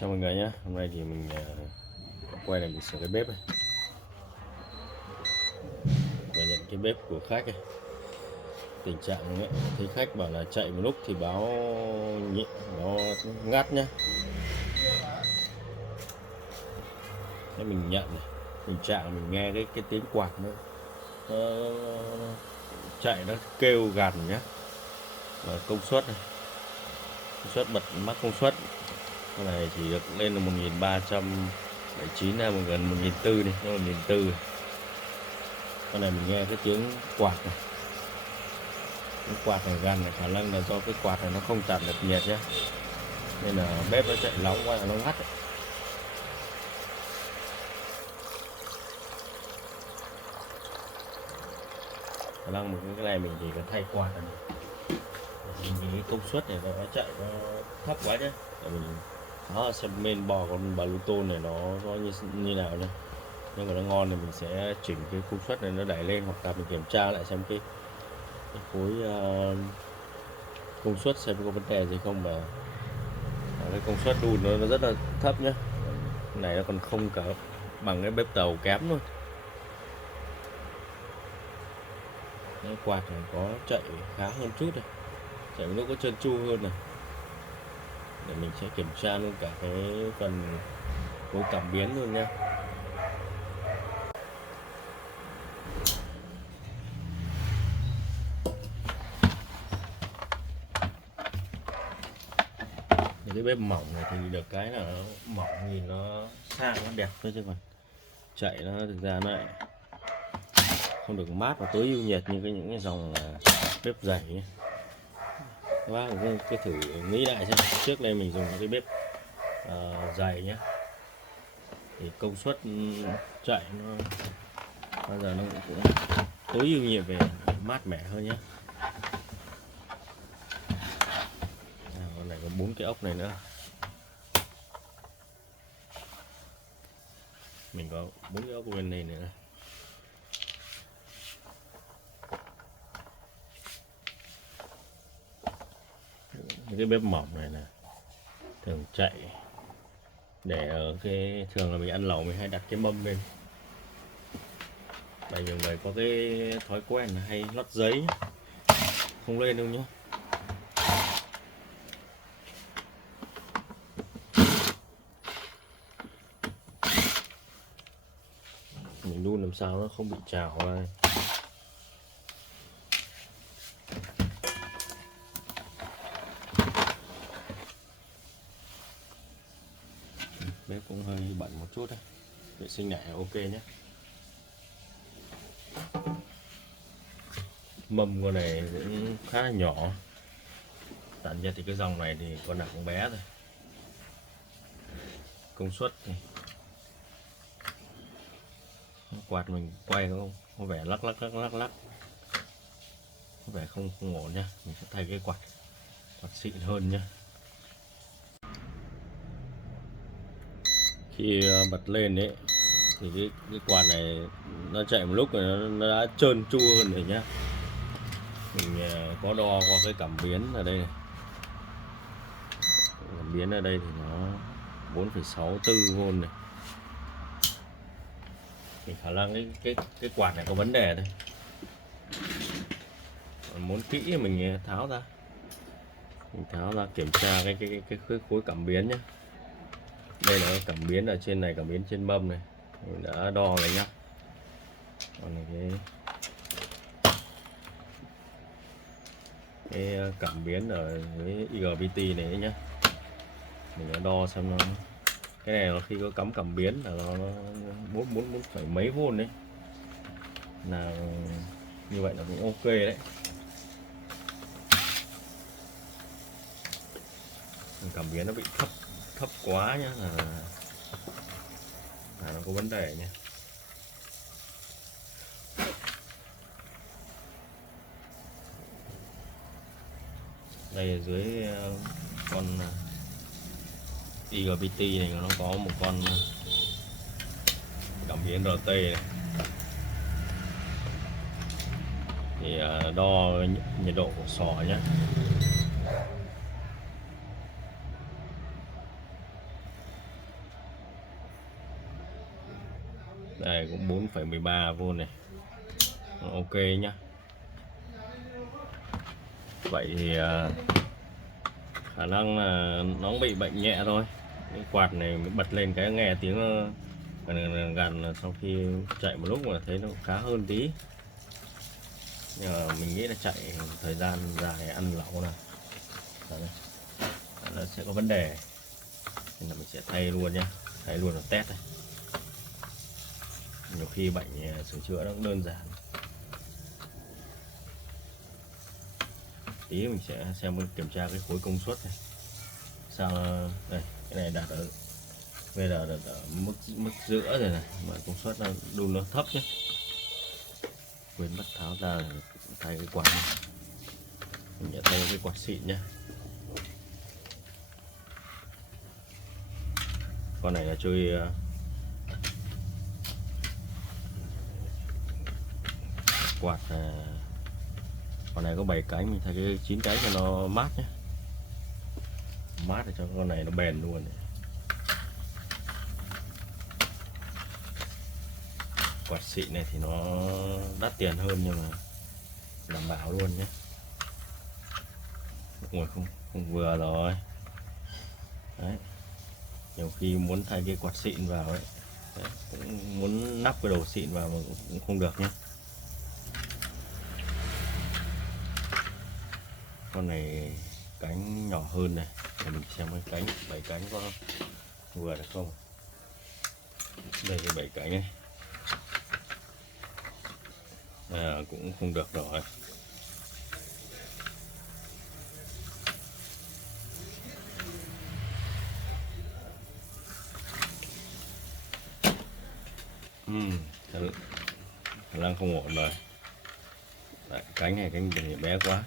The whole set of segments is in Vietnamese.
Chào mọi người nhé. Hôm nay thì mình quay lại mình sửa cái bếp này, và nhận cái bếp của khách này. Tình trạng ấy, thấy khách bảo là chạy một lúc thì báo nó ngắt nhá. Thế mình nhận này, tình trạng mình nghe cái tiếng quạt nó chạy, nó kêu gằn nhá. Và công suất này, công suất bật mắc công suất cái này chỉ được lên là 1379 hay gần 1400 đi, nó 1400. Con này mình nghe cái tiếng quạt này, cái quạt này gan này, khả năng là do cái quạt này nó không tản được nhiệt nhé, nên là bếp nó chạy nóng quá là nó ngắt ấy. Khả năng một cái này mình chỉ cần thay quạt là được. Mình nghĩ công suất này nó chạy nó thấp quá nhé, để mình đó xem men bò con Bluetooth này nó như nào nhé. Nếu mà nó ngon thì mình sẽ chỉnh cái công suất này nó đẩy lên, hoặc là mình kiểm tra lại xem cái khối công suất xem có vấn đề gì không, mà cái công suất đun nó rất là thấp nhé. Cái này nó còn không cả bằng cái bếp tàu kém thôi. Cái quạt này có chạy khá hơn chút này, chạy nó có trơn tru hơn này. Để mình sẽ kiểm tra luôn cả cái phần khối cảm biến luôn nha. Cái bếp mỏng này thì được cái là nó mỏng, nhìn nó sang nó đẹp thôi, chứ còn chạy nó thực ra nó lại không được mát và tối ưu nhiệt như những cái dòng bếp dày ấy. Các bác cũng cứ thử nghĩ lại xem, trước đây mình dùng cái bếp dày nhé, thì công suất chạy nó bây giờ nó cũng tối ưu nhiệt về mát mẻ hơn nhé. Con này có 4 cái ốc này nữa, mình có 4 cái ốc bên này nữa. Cái bếp mỏng này là thường chạy để ở cái, thường là mình ăn lẩu mình hay đặt cái mâm lên. Bây giờ người có cái thói quen là hay lót giấy, không lên đâu nhá. Mình đun làm sao nó không bị trào ra. Bếp cũng hơi bẩn một chút đấy, vệ sinh lại ok nhé. Mâm con này cũng khá là nhỏ, tản nhiệt thì cái dòng này thì con nào cũng bé thôi. Công suất thì quạt mình quay có vẻ lắc lắc, có vẻ không ổn nha. Mình sẽ thay cái quạt xịn hơn nhé. Khi bật lên đấy thì cái quạt này nó chạy một lúc rồi nó đã trơn tru hơn rồi nhá. Mình có đo qua cái cảm biến ở đây này. Cảm biến ở đây thì nó 4,64V này. Thì khả năng cái quạt này có vấn đề thôi. Còn muốn kỹ mình tháo ra. Mình tháo ra kiểm tra cái khối cảm biến nhé. Đây là cảm biến ở trên này, cảm biến trên mâm này mình đã đo rồi nhá. Còn cái cảm biến ở với IGBT này nhá, mình đã đo xem nó, cái này là khi có cắm cảm biến là nó muốn phải mấy V đấy, là như vậy là cũng ok đấy. Cảm biến nó bị thấp quá nhá, là nó có vấn đề nha. Đây ở dưới con IGBT này nó có một con cảm biến RT này, thì đo nhiệt độ của sò nhé. Đây cũng 4,13V này, ok nhá. Vậy thì khả năng là nó bị bệnh nhẹ thôi. Cái quạt này mới bật lên cái nghe tiếng gằn sau khi chạy một lúc mà thấy nó khá hơn tí. Nhưng mà mình nghĩ là chạy thời gian dài ăn lẩu này nó sẽ có vấn đề, nên là mình sẽ thay luôn nhé, thay luôn là test này. Nhiều khi bệnh sửa chữa nó cũng đơn giản. Tí mình sẽ xem kiểm tra cái khối công suất này sao. Đây cái này đặt ở bây giờ đặt ở mức giữa rồi này, mà công suất nó đun nó thấp nhé. Quên mất tháo ra thay cái quạt này. Mình sẽ thay cái quạt xịn nhé. Con này là chơi quạt con này có 7 cánh, mình thay cái 9 cánh cho nó mát nhé, mát để cho con này nó bền luôn này. Quạt xịn này thì nó đắt tiền hơn nhưng mà đảm bảo luôn nhé. Ui, không vừa rồi đấy. Nhiều khi muốn thay cái quạt xịn vào ấy, đấy, cũng muốn nắp cái đồ xịn vào mà cũng không được nhé. Con này cánh nhỏ hơn này, để mình xem cái cánh 7 cánh có vừa được không. Đây cái 7 cánh này cũng không được rồi. Khả năng không ổn rồi. Đấy, cánh này cánh thì bé quá,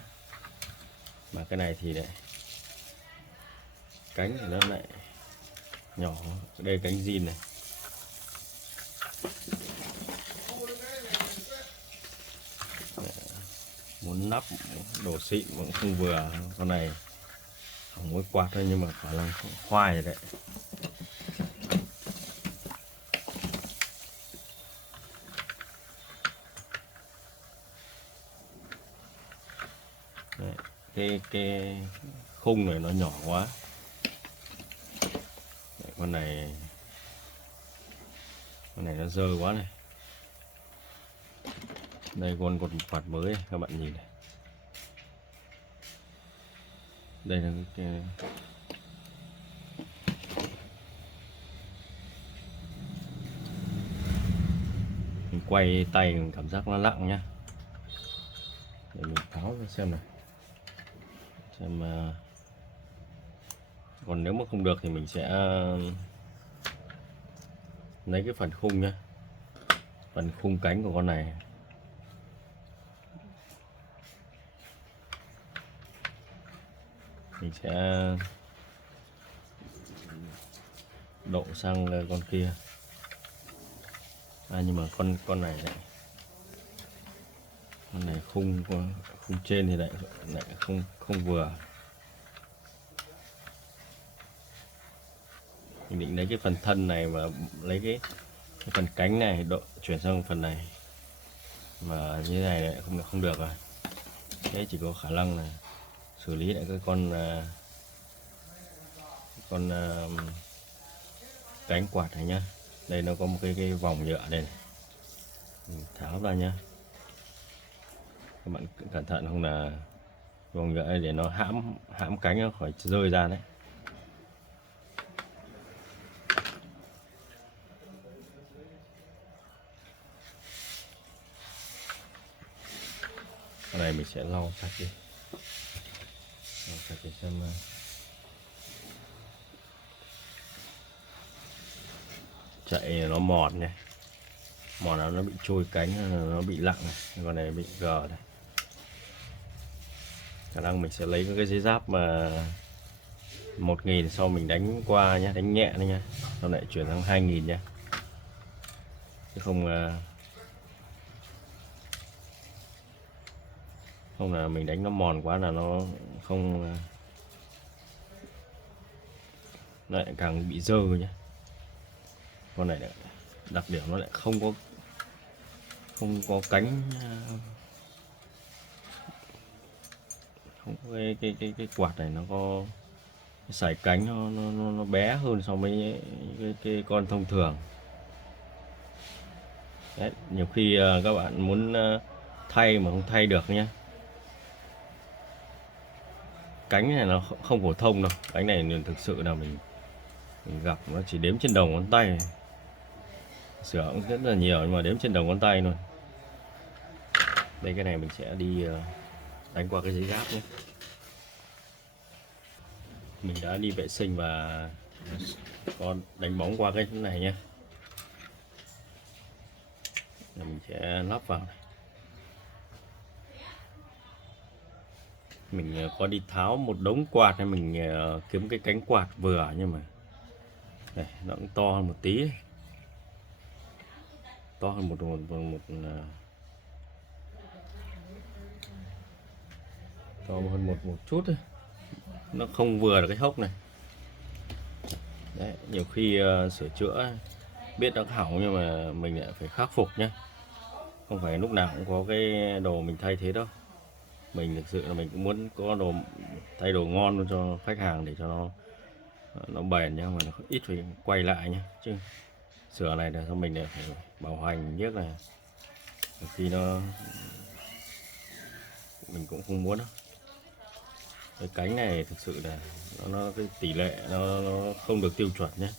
mà cái này thì lại cánh thì nó lại nhỏ. Đây cánh zin này. Muốn nắp đồ xịn cũng không vừa. Con này không có quạt thôi nhưng mà khả năng khoai rồi đấy. Cái khung này nó nhỏ quá. Đấy, con này nó dơ quá này. Đây con quạt mới các bạn nhìn này. Đây là cái mình quay tay mình cảm giác nó nặng nhá. Để mình tháo ra xem này, xem còn nếu mà không được thì mình sẽ lấy cái phần khung nhá, phần khung cánh của con này. Mình sẽ độ sang con kia. Nhưng mà con này lại, con này khung trên thì lại không vừa. Mình định lấy cái phần thân này và lấy cái phần cánh này độ chuyển sang phần này, mà như thế này lại không được rồi. Thế chỉ có khả năng là xử lý lại cái con cánh quạt này nhá. Đây nó có một cái vòng nhựa đây này. Mình tháo ra nhá, các bạn cẩn thận không là vòng nhựa này để nó hãm cánh nó khỏi rơi ra đấy. Cái này mình sẽ lau sạch đi, lau sạch để xem chạy nó mòn này, mòn nó bị trôi cánh, nó bị lặng này, con này bị gờ này. Khả năng mình sẽ lấy cái giấy giáp mà 1.000 sau mình đánh qua nhé, đánh nhẹ đấy nha, sau lại chuyển sang 2.000 nhé, chứ không là mình đánh nó mòn quá là nó không, lại càng bị dơ nhé. Con này đặc điểm nó lại không có cánh, không có cái quạt này nó có cái sải cánh nó bé hơn so với cái con thông thường. Đấy, nhiều khi các bạn muốn thay mà không thay được nhé. Cánh này nó không phổ thông đâu, cánh này thực sự là mình gặp nó chỉ đếm trên đầu ngón tay. Sửa cũng rất là nhiều nhưng mà đếm trên đầu ngón tay luôn. Đây, cái này mình sẽ đi đánh qua cái giấy giáp nhé. Mình đã đi vệ sinh và còn đánh bóng qua cái này nhé. Mình sẽ lắp vào này. Mình có đi tháo một đống quạt này, mình kiếm cái cánh quạt vừa nhưng mà này, nó cũng to hơn một tí ấy. To hơn một to hơn một chút thôi. Nó không vừa được cái hốc này. Đấy, nhiều khi sửa chữa biết nó hỏng nhưng mà mình lại phải khắc phục nhé. Không phải lúc nào cũng có cái đồ mình thay thế đâu. Mình thực sự là mình cũng muốn có đồ thay đồ ngon cho khách hàng để cho nó bền nhá, mà nó ít phải quay lại nhé. Chứ sửa này là mình lại phải bảo hành biết là khi mình cũng không muốn đâu. Cái cánh này thực sự là nó cái tỷ lệ nó không được tiêu chuẩn nhé.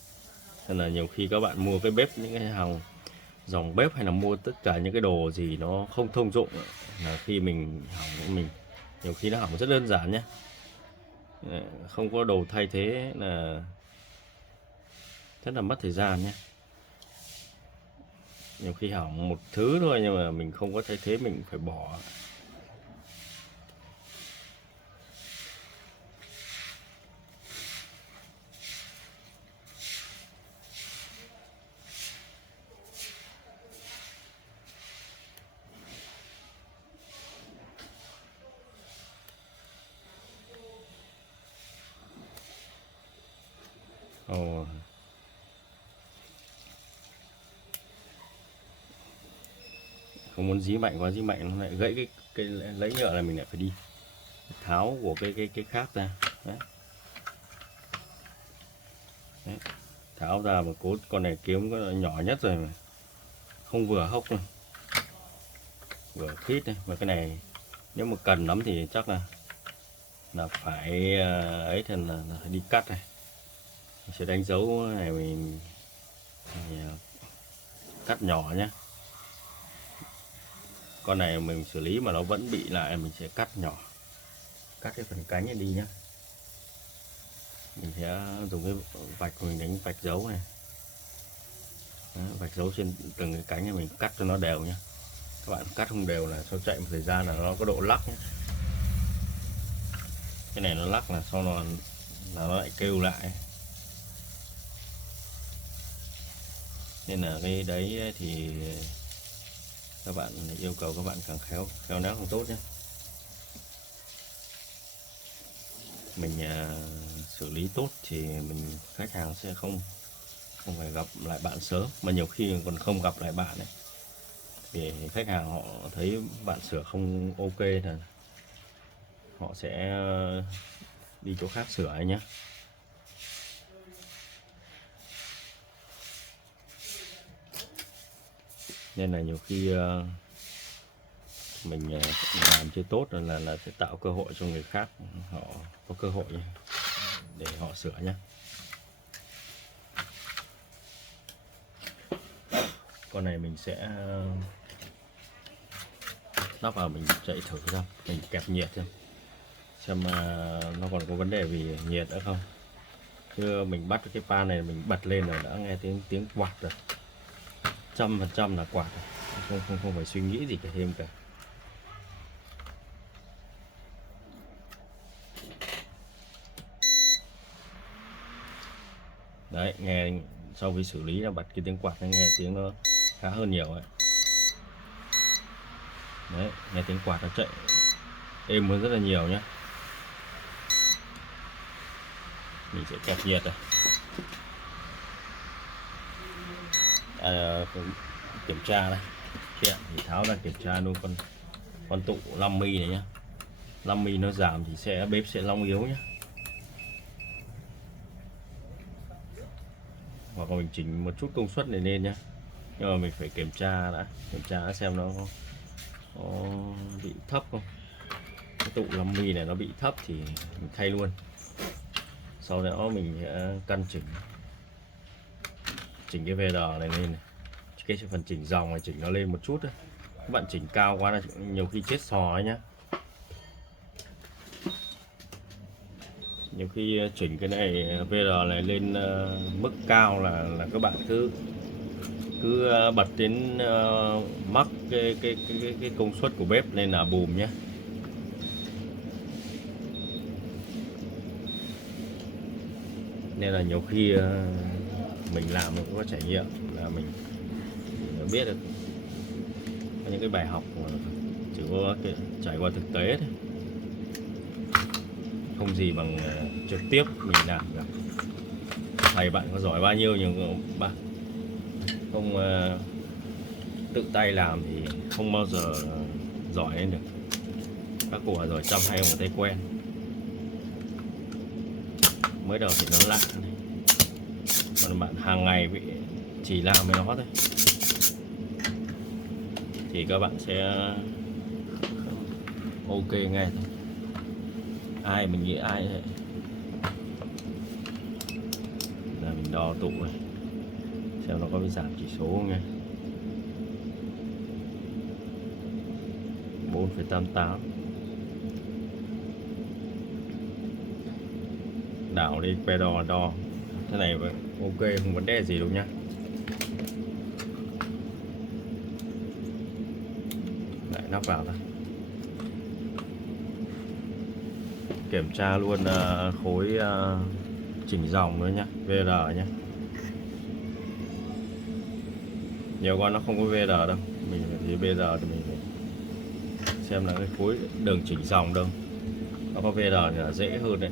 Nên là nhiều khi các bạn mua cái bếp, những cái hàng dòng bếp hay là mua tất cả những cái đồ gì nó không thông dụng là khi mình hỏng mình nhiều khi nó hỏng rất đơn giản nhé. Không có đồ thay thế là rất là mất thời gian nhé. Nhiều khi hỏng một thứ thôi nhưng mà mình không có thay thế mình phải bỏ. Ồ. Không muốn dí mạnh quá, dí mạnh nó lại gãy cái lấy nhựa là mình lại phải đi tháo của cái khác ra. Đấy. Đấy. Tháo ra mà cố con này kiếm có nhỏ nhất rồi mà không vừa hốc đâu, vừa khít này. Và cái này nếu mà cần lắm thì chắc là phải ấy thì là phải đi cắt này. Mình sẽ đánh dấu này, mình cắt nhỏ nhé. Con này mình xử lý mà nó vẫn bị lại mình sẽ cắt nhỏ, cắt cái phần cánh này đi nhé. Mình sẽ dùng cái vạch mình đánh vạch dấu này. Đó, vạch dấu trên từng cái cánh này mình cắt cho nó đều nhé. Các bạn cắt không đều là sau chạy một thời gian là nó có độ lắc nhé. Cái này nó lắc là sau là nó lại kêu lại. Nên là cái đấy thì các bạn yêu cầu các bạn càng khéo léo càng tốt nhé. Mình xử lý tốt thì khách hàng sẽ không phải gặp lại bạn sớm, mà nhiều khi còn không gặp lại bạn ấy thì khách hàng họ thấy bạn sửa không ok là họ sẽ đi chỗ khác sửa ấy nhé. Nên là nhiều khi mình làm chưa tốt là sẽ tạo cơ hội cho người khác họ có cơ hội để họ sửa nhé. Con này mình sẽ lắp vào, mình chạy thử ra, mình kẹp nhiệt xem nó còn có vấn đề gì nhiệt nữa không. Chứ mình bắt cái pan này mình bật lên rồi đã nghe tiếng quạt rồi, 100% là quạt, không phải suy nghĩ gì cả thêm cả. Đấy, nghe sau khi xử lý là bật cái tiếng quạt, nghe tiếng nó khá hơn nhiều ấy. Đấy, nghe tiếng quạt nó chạy êm hơn rất là nhiều nhé. Mình sẽ kẹp nhiệt rồi. kiểm tra đây. Chuyện thì tháo ra kiểm tra luôn con tụ 5 mi này nhá. 5 mi nó giảm thì bếp sẽ long yếu nhá. Hoặc là mình chỉnh một chút công suất này lên nhá, nhưng mà mình phải kiểm tra xem nó bị thấp không. Cái tụ 5 mi này nó bị thấp thì mình thay luôn. Sau đó mình sẽ căn chỉnh cái VR này lên này. Cái phần chỉnh dòng này chỉnh nó lên một chút thôi. Các bạn chỉnh cao quá là nhiều khi chết sò ấy nhá. Nhiều khi chỉnh cái này VR này lên mức cao là các bạn cứ bật đến mắc cái công suất của bếp lên là bùm nhé. Nên là nhiều khi mình làm nó cũng có trải nghiệm là mình biết được có những cái bài học chỉ có trải qua thực tế thôi, không gì bằng trực tiếp mình làm được. Thầy bạn có giỏi bao nhiêu nhưng bạn không tự tay làm thì không bao giờ giỏi lên được. Các cụ là giỏi chăm hay một tay quen. Mới đầu thì nó lạ này, còn bạn hàng ngày bị chỉ làm với nó thôi thì các bạn sẽ ok ngay thôi. Ai mình nghĩ ai đấy là mình đo tụ này xem nó có bị giảm chỉ số không nha. 4,88. Đảo đi pedal đo thế này ok, không vấn đề gì đâu nhá. Lại nắp vào thôi. Kiểm tra luôn khối chỉnh dòng nữa nhá, VR nhá. Nhiều con nó không có VR đâu, mình thì VR thì mình phải xem là cái khối đường chỉnh dòng đâu. Nó có VR thì là dễ hơn đấy.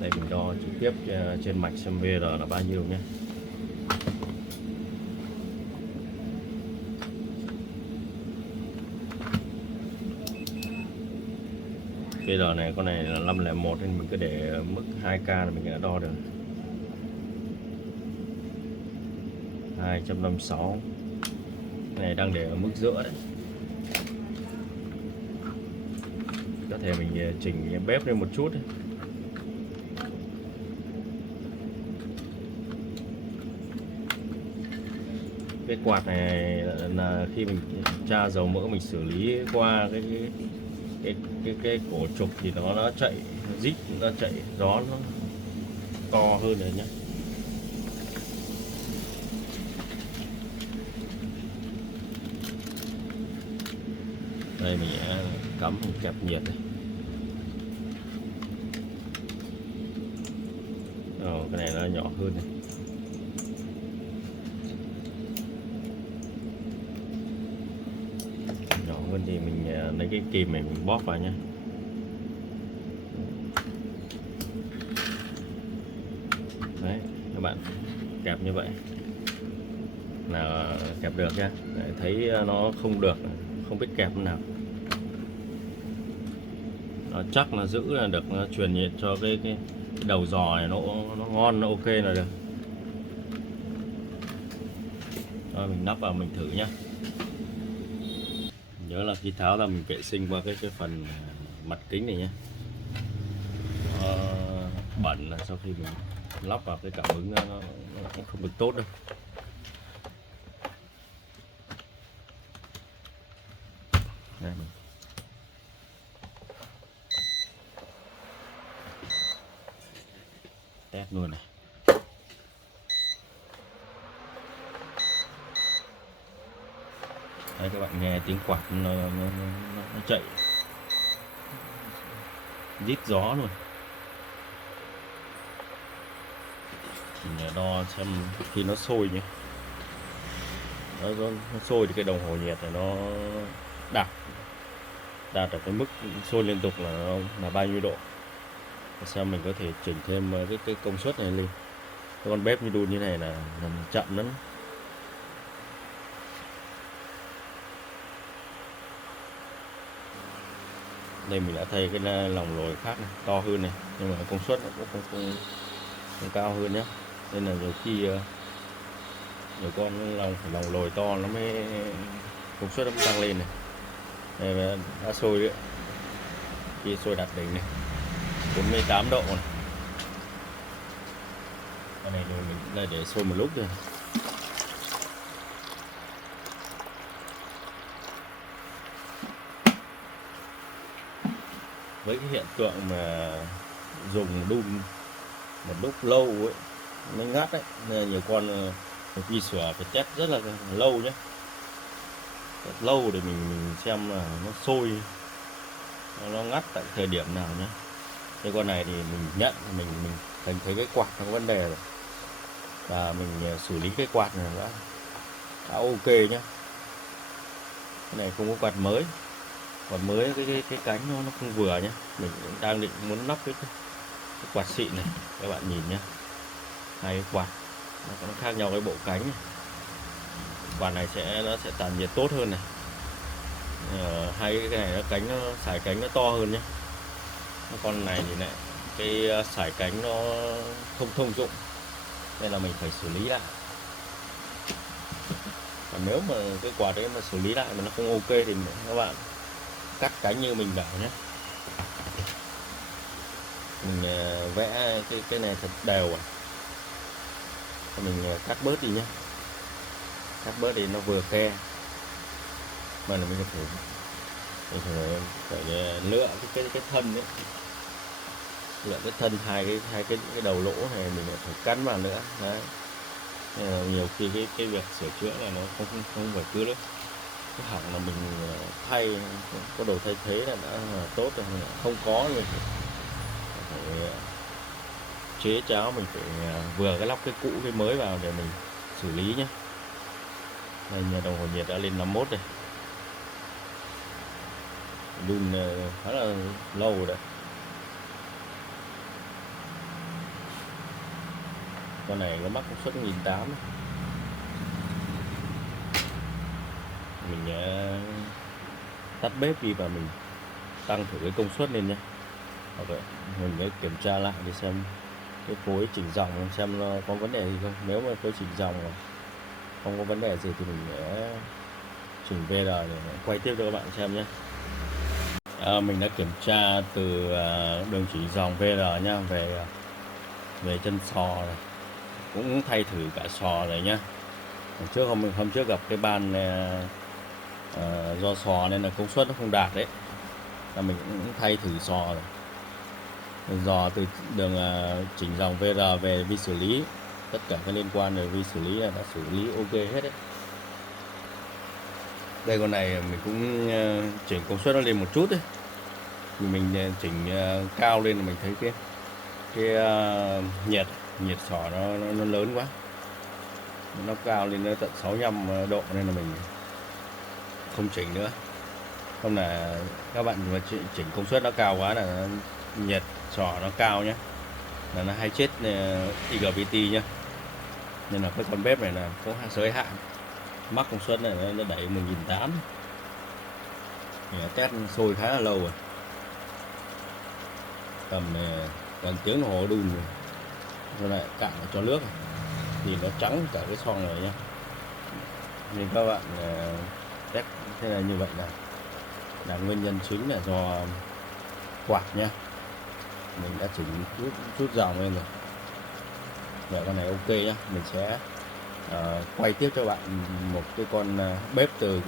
Đây mình đo trực tiếp trên mạch xem VR là bao nhiêu nhé. VR này con này là 501 nên mình cứ để mức 2K là mình đã đo được. 256. Cái này đang để ở mức giữa đấy. Có thể mình chỉnh bếp lên một chút đấy. Cái quạt này là khi mình tra dầu mỡ mình xử lý qua cái cổ trục thì nó chạy rít, nó chạy gió nó to hơn rồi nhé. Đây mình cắm mình kẹp nhiệt này. Cái này nó nhỏ hơn này. Nhỏ hơn thì mình lấy cái kìm này mình bóp vào nhé. Đấy các bạn, kẹp như vậy là kẹp được nhá. Đấy, thấy nó không được, không biết kẹp nào. Nó chắc là giữ là được, nó truyền nhiệt cho cái đầu giò này nó ngon, nó ok là được. Rồi mình nắp vào mình thử nhá. Nhớ là khi tháo ra mình vệ sinh qua cái phần mặt kính này nhé. Bẩn là sau khi mình lắp vào cái cảm ứng nó không được tốt đâu. Đây mình test luôn này. Đây các bạn nghe tiếng quạt nó chạy rít gió luôn. Mình đo xem khi nó sôi nhé. Nó sôi thì cái đồng hồ nhiệt này nó đạt ở cái mức sôi liên tục là bao nhiêu độ. Xem mình có thể chỉnh thêm cái công suất này lên. con bếp như đun như này là làm chậm lắm. Đây mình đã thay cái lồng lồi khác này, to hơn này, nhưng mà công suất nó cũng không cao hơn nhé, nên là nhiều khi nhiều con lồng lồi to nó mới công suất nó mới tăng lên này. Đây đã sôi đấy, khi sôi đạt đỉnh này 48 độ này. Cái này mình đây để sôi một lúc rồi. Với cái hiện tượng mà dùng đun một lúc lâu ấy nó ngắt đấy, nên nhiều con khi sửa phải test rất là lâu nhé, rất lâu để mình xem là nó sôi, nó ngắt tại thời điểm nào nhé. Cái con này thì mình nhận mình thấy cái quạt nó có vấn đề rồi, và mình xử lý cái quạt này đã ok nhé. Cái này không có quạt mới, cái cánh nó không vừa nhé. Mình đang định muốn lắp cái quạt xịn này, các bạn nhìn nhé, hai cái quạt nó khác nhau cái bộ cánh này. Quạt này nó sẽ tản nhiệt tốt hơn này. Hai cái này nó cánh, nó sải cánh nó to hơn nhé. Con này thì lại cái sải cánh nó không thông dụng, nên là mình phải xử lý lại. Còn nếu mà cái quạt đấy mà xử lý lại mà nó không ok thì các bạn cắt cánh như mình bảo nhé. Mình vẽ cái này thật đều à. Mình cắt bớt đi nhé, cắt bớt thì nó vừa khe. Mà là mình phải lựa cái thân đấy, lựa cái thân hai cái đầu lỗ này mình phải cắn vào nữa đấy. Nên là nhiều khi cái việc sửa chữa này nó không phải cứ cái hẳn là mình thay có đồ thay thế là đã tốt rồi, không có rồi phải chế cháo, mình phải vừa cái lắp cái cũ cái mới vào để mình xử lý nhé. Đây nhà đồng hồ nhiệt đã lên 51 rồi, đun khá là lâu rồi đấy. Con này nó mắc công suất 1.800. Mình tắt bếp đi và mình tăng thử cái công suất lên nhé. Hoặc mình sẽ kiểm tra lại để xem cái phối chỉnh dòng xem nó có vấn đề gì không. Nếu mà phối chỉnh dòng không có vấn đề gì thì mình sẽ chỉnh VR để quay tiếp cho các bạn xem nhé. Mình đã kiểm tra từ đường chỉ dòng VR nha, về chân sò này, cũng thay thử cả sò này nhá. Hôm trước gặp cái ban do sò nên là công suất nó không đạt đấy, là mình cũng thay thử sò rồi. Dò từ đường chỉnh dòng VR về vi xử lý, tất cả cái liên quan đến vi xử lý là đã xử lý ok hết đấy. Đây con này mình cũng chỉnh công suất nó lên một chút đấy. Mình chỉnh cao lên là mình thấy cái nhiệt sò nó lớn quá, nó cao lên nó tận 65 độ nên là mình không chỉnh nữa. Không là các bạn mà chỉnh công suất nó cao quá là nhiệt sò nó cao nhé, là nó hay chết IGBT nhá. Nên là cái con bếp này là có giới hạn, mắc công suất này nó đẩy 1.800. Mình đã test sôi khá là lâu rồi, tầm gần tiếng đồng hồ đun rồi lại cạn cho nước thì nó trắng cả cái son này nhá. Nên các bạn test thế này như vậy là nguyên nhân chính là do quạt nhá. Mình đã chỉnh chút dòng lên rồi. Vậy con này ok nhá. Mình sẽ quay tiếp cho bạn một cái con bếp từ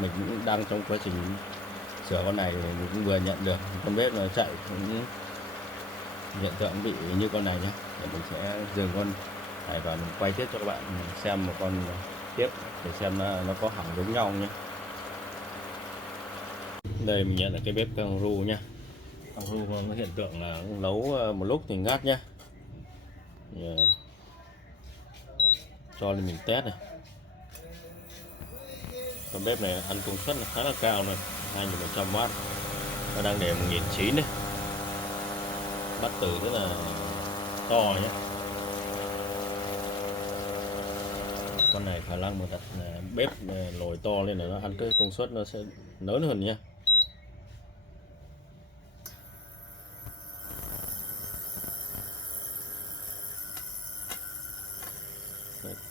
mình cũng đang trong quá trình sửa con này, mình cũng vừa nhận được con bếp nó chạy cũng hiện tượng bị như con này nhé. Để mình sẽ dừng con này và mình quay tiếp cho các bạn xem một con tiếp để xem nó có hỏng giống nhau nhé. Đây mình nhận là cái bếp Kangaroo nhá. Kangaroo có hiện tượng là nấu một lúc thì ngắt nhá. Cho nên mình test này. Con bếp này ăn công suất là khá là cao này, 2.100W. Nó đang để 1.900 đấy. Bắt từ rất là to nhé. Con này khả năng mà đặt bếp nồi to lên là nó ăn cái công suất nó sẽ lớn hơn nhé.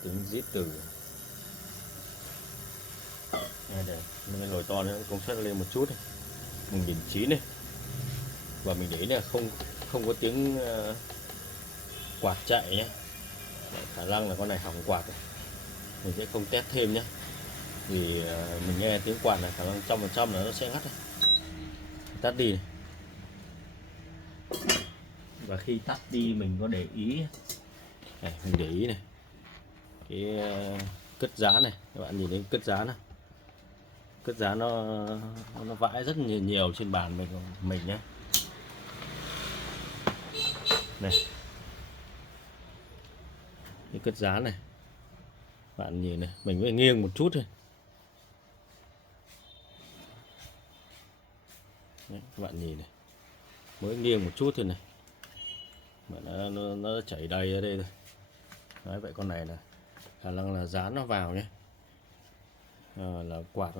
Tiếng rít từ đây, cái nồi to nữa công suất lên một chút này. Mình nhìn chín này và mình để là không có tiếng quạt chạy nhé. Khả năng là con này hỏng quạt này. Mình sẽ không test thêm nhé, vì mình nghe tiếng quạt này khả năng 100% là nó sẽ ngắt này. Tắt đi này. Và khi tắt đi mình có để ý này, mình để ý này cái cất giá này, các bạn nhìn thấy cất giá này, cất giá nó vãi rất nhiều trên bàn mình nhé. Này, cái cất giá này bạn nhìn này, mình phải nghiêng một chút thôi. Đấy, các bạn nhìn này, mới nghiêng một chút thôi này mà nó chảy đầy ở đây rồi. Đấy, vậy con này là khả năng là dán nó vào nhé, là quạt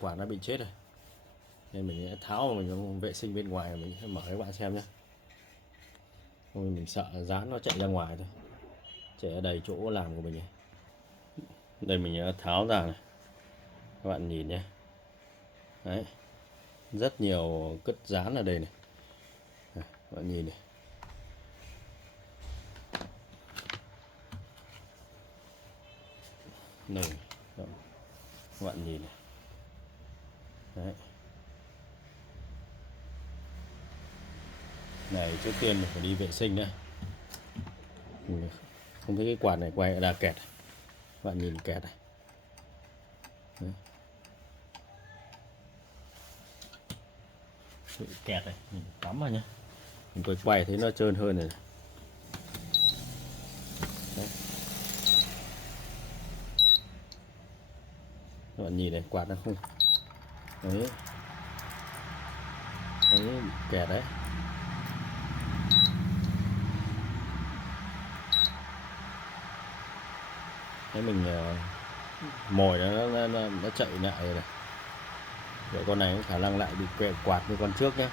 quạt nó bị chết rồi, nên mình sẽ tháo và mình vệ sinh bên ngoài, mình sẽ mở cho các bạn xem nhé. Không mình sợ dán nó chạy ra ngoài thôi, chạy ở đầy chỗ làm của mình này. Đây mình tháo ra này, các bạn nhìn nhé. Đấy, rất nhiều cất dán ở đây này, các bạn nhìn này. Đây, các bạn nhìn này. Đấy. Này, trước tiên mình phải đi vệ sinh nhé. Không thấy cái quạt này quay là kẹt. Các bạn nhìn kẹt này. Đấy. Kẹt này, mình cắm vào nhé. Mình quay thấy nó trơn hơn này. Đấy. Các bạn nhìn này, quạt nó không. Đấy. Đấy, kẹt đấy. Đấy, mình mồi nó chạy lại rồi này. Vậy con này khả năng lại bị quạt như con trước nhé.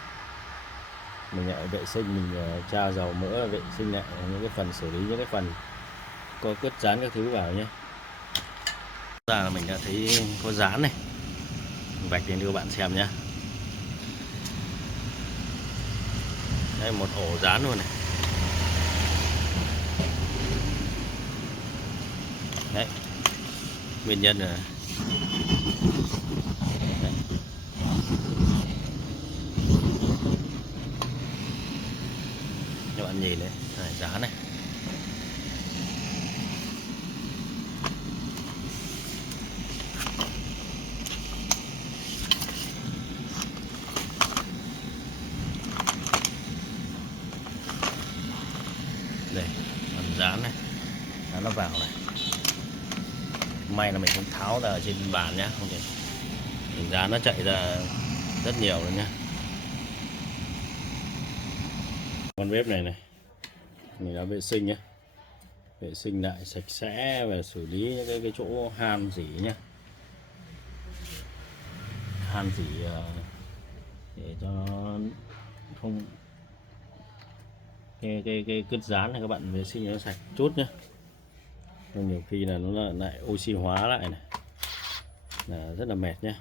Mình lại vệ sinh, mình tra dầu mỡ, vệ sinh lại những cái phần, xử lý những cái phần có cất dán các thứ vào nhé. Ra là mình đã thấy có dán này, vạch lên cho các bạn xem nhé. Đây một ổ dán luôn này. Đấy, nguyên nhân là đấy. Các bạn nhìn đấy, dán này. Đây, phần dán này, nó vào này. May là mình không tháo ra ở trên bàn nhé, không thể dán nó chạy ra rất nhiều luôn nhé. Con bếp này mình đã vệ sinh nhé, vệ sinh lại sạch sẽ và xử lý những cái chỗ han rỉ nhé, han rỉ để cho nó không cái cất dán này các bạn vệ sinh nó sạch chút nhé. Nhưng nhiều khi là nó lại oxy hóa lại này, là rất là mệt nhé.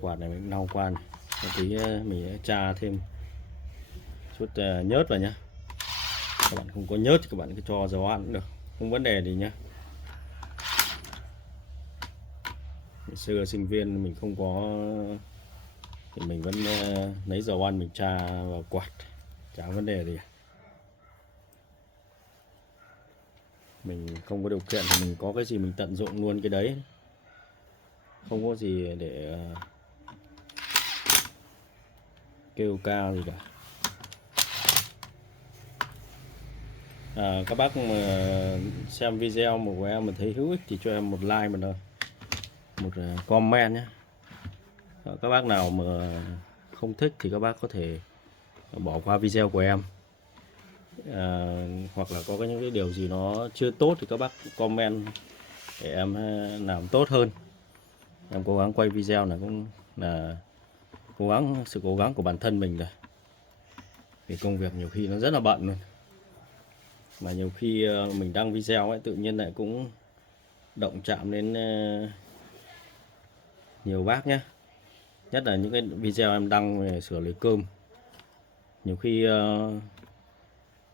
Quạt này mình lau qua này, một tí mình sẽ tra thêm chút nhớt vào nhé. Các bạn không có nhớt thì các bạn cứ cho dầu ăn cũng được, không vấn đề gì nhé. Ngày xưa sinh viên mình không có thì mình vẫn lấy dầu ăn mình tra vào quạt, chả vấn đề gì. Mình không có điều kiện thì mình có cái gì mình tận dụng luôn cái đấy, không có gì để kêu cao gì cả. Các bác mà xem video của em mà thấy hữu ích thì cho em một like, một comment nhé. Các bác nào mà không thích thì các bác có thể bỏ qua video của em. hoặc là có những cái điều gì nó chưa tốt thì các bác comment để em làm tốt hơn. Em cố gắng quay video là cũng là sự cố gắng của bản thân mình rồi. Vì công việc nhiều khi nó rất là bận luôn, mà nhiều khi mình đăng video ấy tự nhiên lại cũng động chạm đến nhiều bác nhé. Nhất là những cái video em đăng về sửa lưới cơm, nhiều khi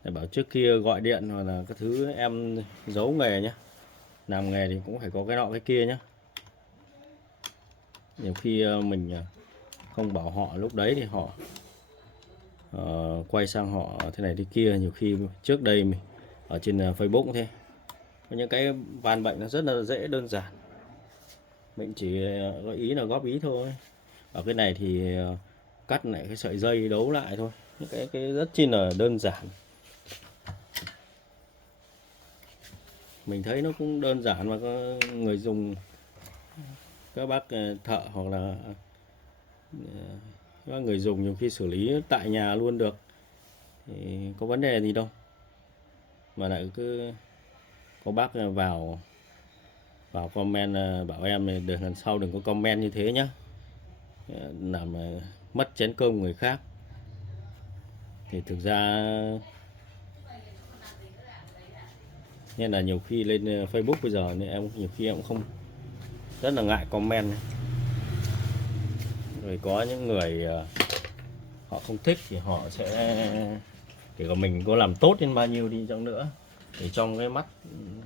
để bảo trước kia gọi điện hoặc là các thứ em giấu nghề nhé. Làm nghề thì cũng phải có cái nọ cái kia nhé. Nhiều khi mình không bảo họ lúc đấy thì họ quay sang họ thế này thế kia. Nhiều khi trước đây mình ở trên Facebook cũng thế, có những cái van bệnh nó rất là dễ đơn giản, mình chỉ có ý là góp ý thôi. Ở cái này thì cắt lại cái sợi dây đấu lại thôi, những cái rất chi là đơn giản. Mình thấy nó cũng đơn giản mà có người dùng, các bác thợ hoặc là các người dùng nhiều khi xử lý tại nhà luôn được thì có vấn đề gì đâu, mà lại cứ có bác vào comment bảo em được lần sau đừng có comment như thế nhá, làm mất chén cơm người khác. Thì thực ra nên là nhiều khi lên Facebook bây giờ nên em nhiều khi em cũng không, rất là ngại comment. Rồi có những người họ không thích thì họ sẽ, kể cả mình có làm tốt đến bao nhiêu đi chăng nữa thì trong cái mắt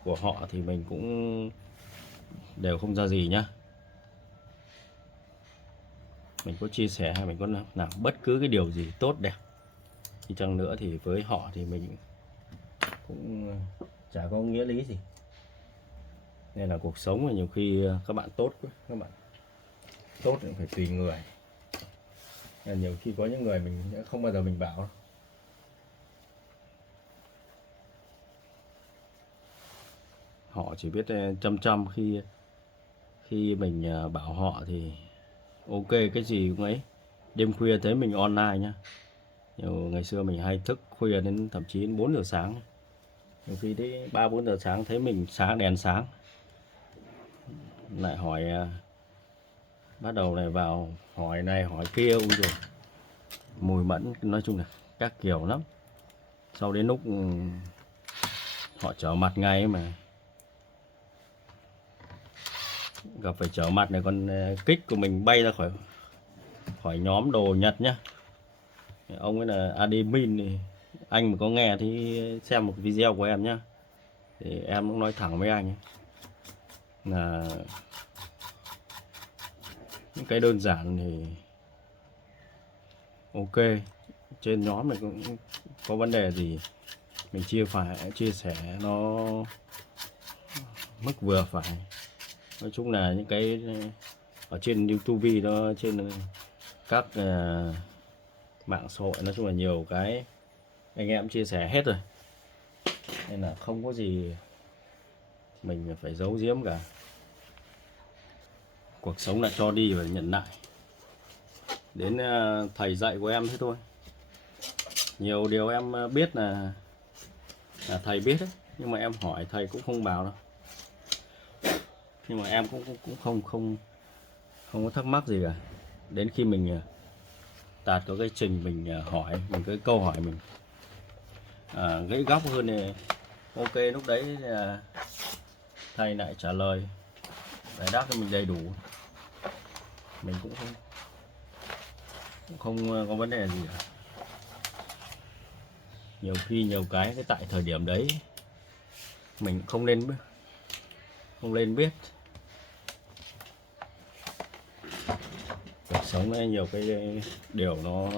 của họ thì mình cũng đều không ra gì nhá. Mình có chia sẻ hay mình có làm bất cứ cái điều gì tốt đẹp đi chăng nữa thì với họ thì mình cũng chả có nghĩa lý gì. Nên là cuộc sống thì nhiều khi các bạn tốt quá, các bạn tốt thì phải tùy người. Nên nhiều khi có những người mình không bao giờ mình bảo đâu. Họ chỉ biết chăm khi mình bảo họ thì ok, cái gì cũng ấy. Đêm khuya thấy mình online nhá, ngày xưa mình hay thức khuya đến thậm chí đến 4 giờ sáng, nhiều khi đến 3-4 giờ sáng thấy mình đèn sáng lại hỏi, bắt đầu này vào hỏi này hỏi kia, ui rồi mùi mẫn, nói chung là các kiểu lắm. Sau đến lúc họ trở mặt ngay mà gặp phải trở mặt này, còn kích của mình bay ra khỏi nhóm đồ Nhật nhá. Ông ấy là admin thì anh mà có nghe thì xem một video của em nhá, thì em cũng nói thẳng với anh ấy, là những cái đơn giản thì ok, trên nhóm này cũng có vấn đề gì mình chia sẻ nó mức vừa phải. Nói chung là những cái ở trên YouTube đó, trên các mạng xã hội, nói chung là nhiều cái anh em chia sẻ hết rồi, nên là không có gì mình phải giấu giếm cả. Cuộc sống là cho đi và nhận lại. Đến thầy dạy của em thế thôi. Nhiều điều em biết là thầy biết đấy, nhưng mà em hỏi thầy cũng không bảo đâu. Nhưng mà em cũng không có thắc mắc gì cả. Đến khi mình đạt có cái trình mình hỏi, mình cái câu hỏi mình gãy góc hơn thì ok, lúc đấy là thầy lại trả lời giải đáp cho mình đầy đủ, mình cũng không có vấn đề gì cả. Nhiều khi nhiều cái tại thời điểm đấy mình không nên biết. Cuộc sống này nhiều cái điều nó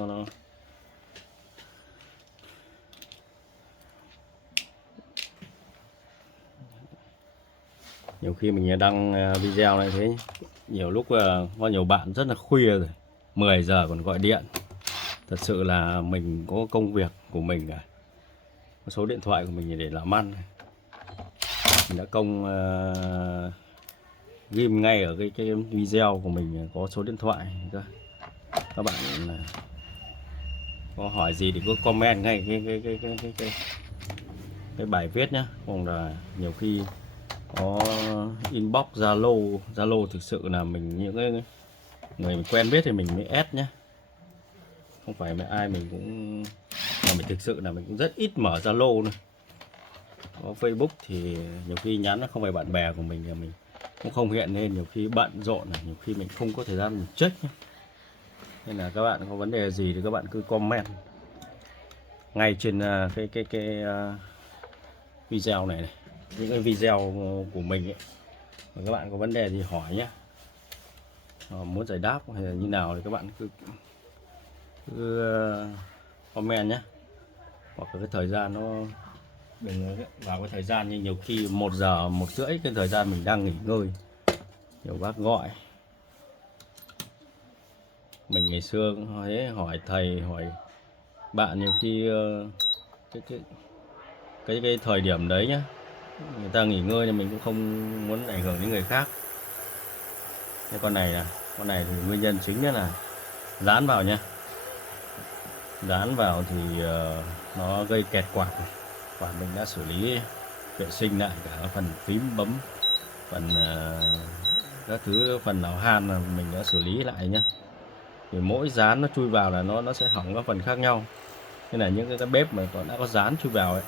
nhiều khi mình đăng video này thế, nhiều lúc có nhiều bạn rất là khuya rồi, 10 giờ còn gọi điện. Thật sự là mình có công việc của mình cả, có số điện thoại của mình để làm ăn, mình đã ghim ngay ở cái video của mình có số điện thoại. Các bạn có hỏi gì thì cứ comment ngay cái bài viết nhá, còn là nhiều khi có inbox Zalo thực sự là mình những cái người mình quen biết thì mình mới add nhá, không phải mà ai mình cũng, mà mình thực sự là mình cũng rất ít mở Zalo nữa. Có Facebook thì nhiều khi nhắn nó không phải bạn bè của mình thì mình cũng không hiện lên, nhiều khi bận rộn này, nhiều khi mình không có thời gian mình check nhá. Nên là các bạn có vấn đề gì thì các bạn cứ comment ngay trên video này, những cái video của mình ấy. Và các bạn có vấn đề gì hỏi nhé, muốn giải đáp hay là như nào thì các bạn cứ comment nhé. Hoặc là cái thời gian nó đừng vào cái thời gian như nhiều khi 1 giờ 1 rưỡi cái thời gian mình đang nghỉ ngơi, nhiều bác gọi mình ngày xưa cũng hỏi thầy hỏi bạn, nhiều khi cái thời điểm đấy nhá, người ta nghỉ ngơi thì mình cũng không muốn ảnh hưởng đến người khác. Cái con này thì nguyên nhân chính là dán vào nhá, dán vào thì nó gây kẹt quạt này. Quạt mình đã xử lý vệ sinh lại cả phần phím bấm, phần các thứ, phần nào han là mình đã xử lý lại nhá. Thì mỗi dán nó chui vào là nó sẽ hỏng các phần khác nhau. Nên là những cái bếp mà còn đã có dán chui vào ấy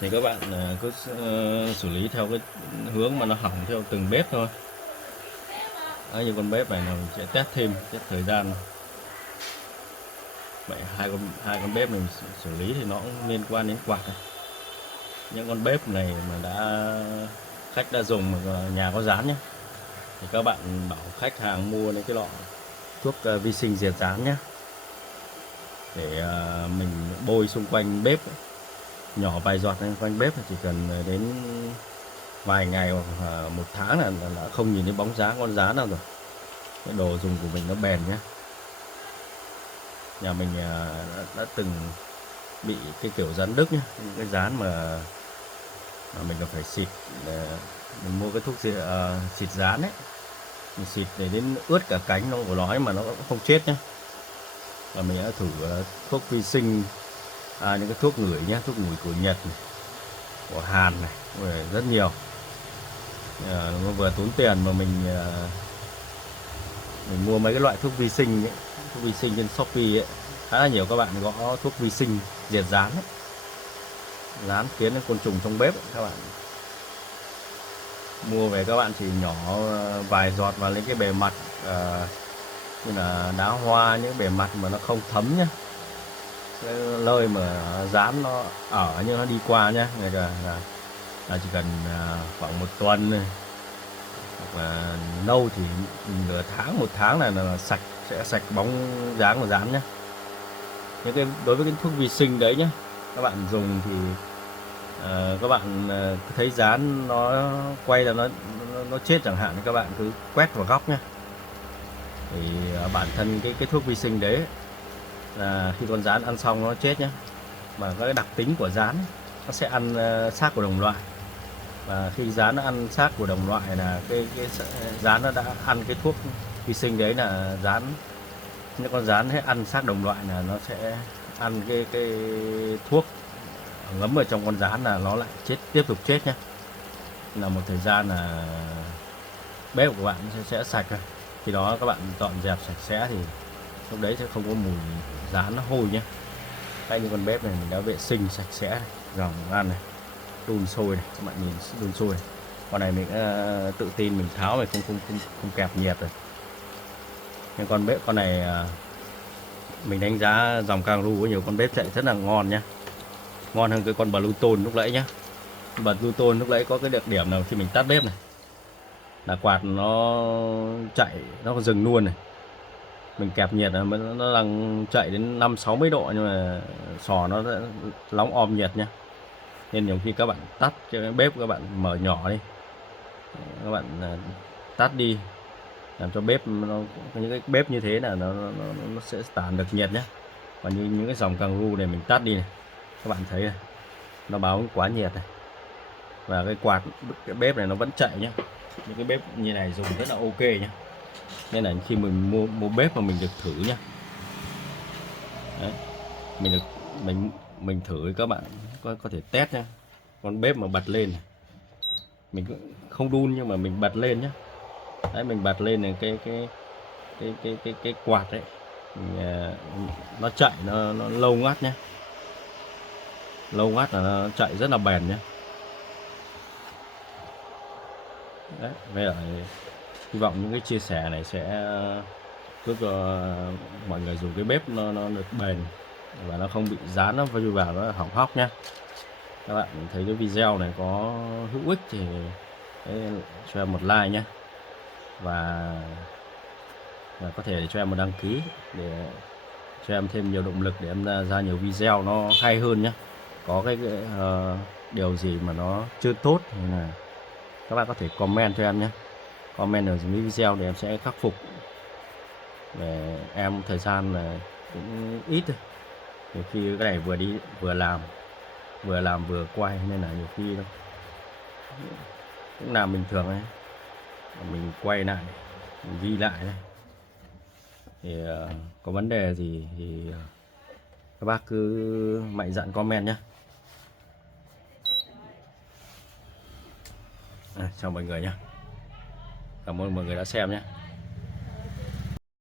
thì các bạn cứ xử lý theo cái hướng mà nó hỏng theo từng bếp thôi. Đấy, như con bếp này là mình sẽ test thêm thời gian. Vậy hai con bếp mình xử lý thì nó cũng liên quan đến quạt này. Những con bếp này mà khách đã dùng mà nhà có dán nhé, thì các bạn bảo khách hàng mua lấy cái lọ thuốc vi sinh diệt dán nhé, để mình bôi xung quanh bếp, nhỏ vài giọt lên quanh bếp, chỉ cần đến vài ngày hoặc 1 tháng là đã không nhìn thấy bóng dáng con dán nào rồi. Cái đồ dùng của mình nó bền nhé. Nhà mình đã từng bị cái kiểu dán đứt nhé, cái dán mà mình phải xịt, mình mua cái thuốc xịt dán ấy, mình xịt để đến ướt cả cánh của nó mà nó cũng không chết nhé. Và mình đã thử thuốc vi sinh, những cái thuốc ngửi nhé, thuốc ngửi của Nhật này, của Hàn này, rất nhiều. Nó vừa tốn tiền mà mình mua mấy cái loại thuốc vi sinh ấy, thuốc vi sinh trên Shopee ấy, khá là nhiều các bạn gõ thuốc vi sinh diệt dán ấy, dán kiến côn trùng trong bếp ấy, các bạn mua về các bạn chỉ nhỏ vài giọt vào lên cái bề mặt như là đá hoa, những bề mặt mà nó không thấm nhá, cái nơi mà dán nó ở nhưng nó đi qua nhá, người là chỉ cần khoảng 1 tuần này, hoặc là lâu thì nửa tháng 1 tháng là sạch, sẽ sạch bóng dáng của dán nhé. Những cái đối với cái thuốc vi sinh đấy nhé, các bạn dùng thì các bạn thấy dán nó quay ra nó chết chẳng hạn thì các bạn cứ quét vào góc nhé. Thì bản thân cái thuốc vi sinh đấy là khi con dán ăn xong nó chết nhé, mà cái đặc tính của dán nó sẽ ăn xác của đồng loại, và khi dán nó ăn xác của đồng loại là cái dán nó đã ăn cái thuốc vi sinh đấy, là dán, những con dán hết ăn xác đồng loại là nó sẽ ăn cái thuốc ngấm ở trong con dán, là nó lại tiếp tục chết nhé. Là một thời gian là bếp của bạn sẽ sạch rồi. Khi đó các bạn dọn dẹp sạch sẽ thì lúc đấy sẽ không có mùi dán nó hôi nhé. Đây, như con bếp này mình đã vệ sinh sạch sẽ, gòn ăn này, đun sôi này, các bạn nhìn đun sôi này. Con này mình tự tin mình tháo này, không kẹp nhiệt rồi. Nhưng con này mình đánh giá dòng Kangoo có nhiều con bếp chạy rất là ngon nhá, ngon hơn cái con Bluetooth lúc nãy nhá. Bluetooth lúc nãy có cái đặc điểm nào khi mình tắt bếp này là quạt nó chạy, nó dừng luôn này. Mình kẹp nhiệt là nó đang chạy đến 50-60 độ, nhưng mà sò nó nóng om nhiệt nhá. Nên nhiều khi các bạn tắt cái bếp, các bạn mở nhỏ đi, các bạn tắt đi, làm cho bếp những cái bếp như thế là nó sẽ tản được nhiệt nhé. Và như những cái dòng Kangoo này mình tắt đi này, các bạn thấy này, nó báo quá nhiệt này, và cái bếp này nó vẫn chạy nhé. Những cái bếp như này dùng rất là ok nhé. Nên là khi mình mua bếp mà mình được thử nhá, Đấy. Mình được mình thử các bạn có thể test nhá. Con bếp mà bật lên này, mình cũng không đun nhưng mà mình bật lên nhá. Đấy, mình bật lên này cái quạt đấy, nó chạy nó lâu ngắt nhá, lâu ngắt là nó chạy rất là bền nhá. Đấy, với lại hy vọng những cái chia sẻ này sẽ giúp cho mọi người dùng cái bếp nó được bền và nó không bị dán nó vào nó hỏng hóc nhá. Các bạn thấy cái video này có hữu ích thì cho em một like nhé, và có thể cho em một đăng ký để cho em thêm nhiều động lực để em ra nhiều video nó hay hơn nhé. Có cái điều gì mà nó chưa tốt thì là các bạn có thể comment cho em nhé, comment ở dưới video để em sẽ khắc phục. Để em thời gian là cũng ít thôi, nhiều khi cái này vừa đi vừa làm vừa quay nên là nhiều khi nó cũng làm bình thường ấy, mình quay lại mình ghi lại đây thì có vấn đề gì thì các bác cứ mạnh dạn comment nhé. Chào mọi người nhé, cảm ơn mọi người đã xem nhé.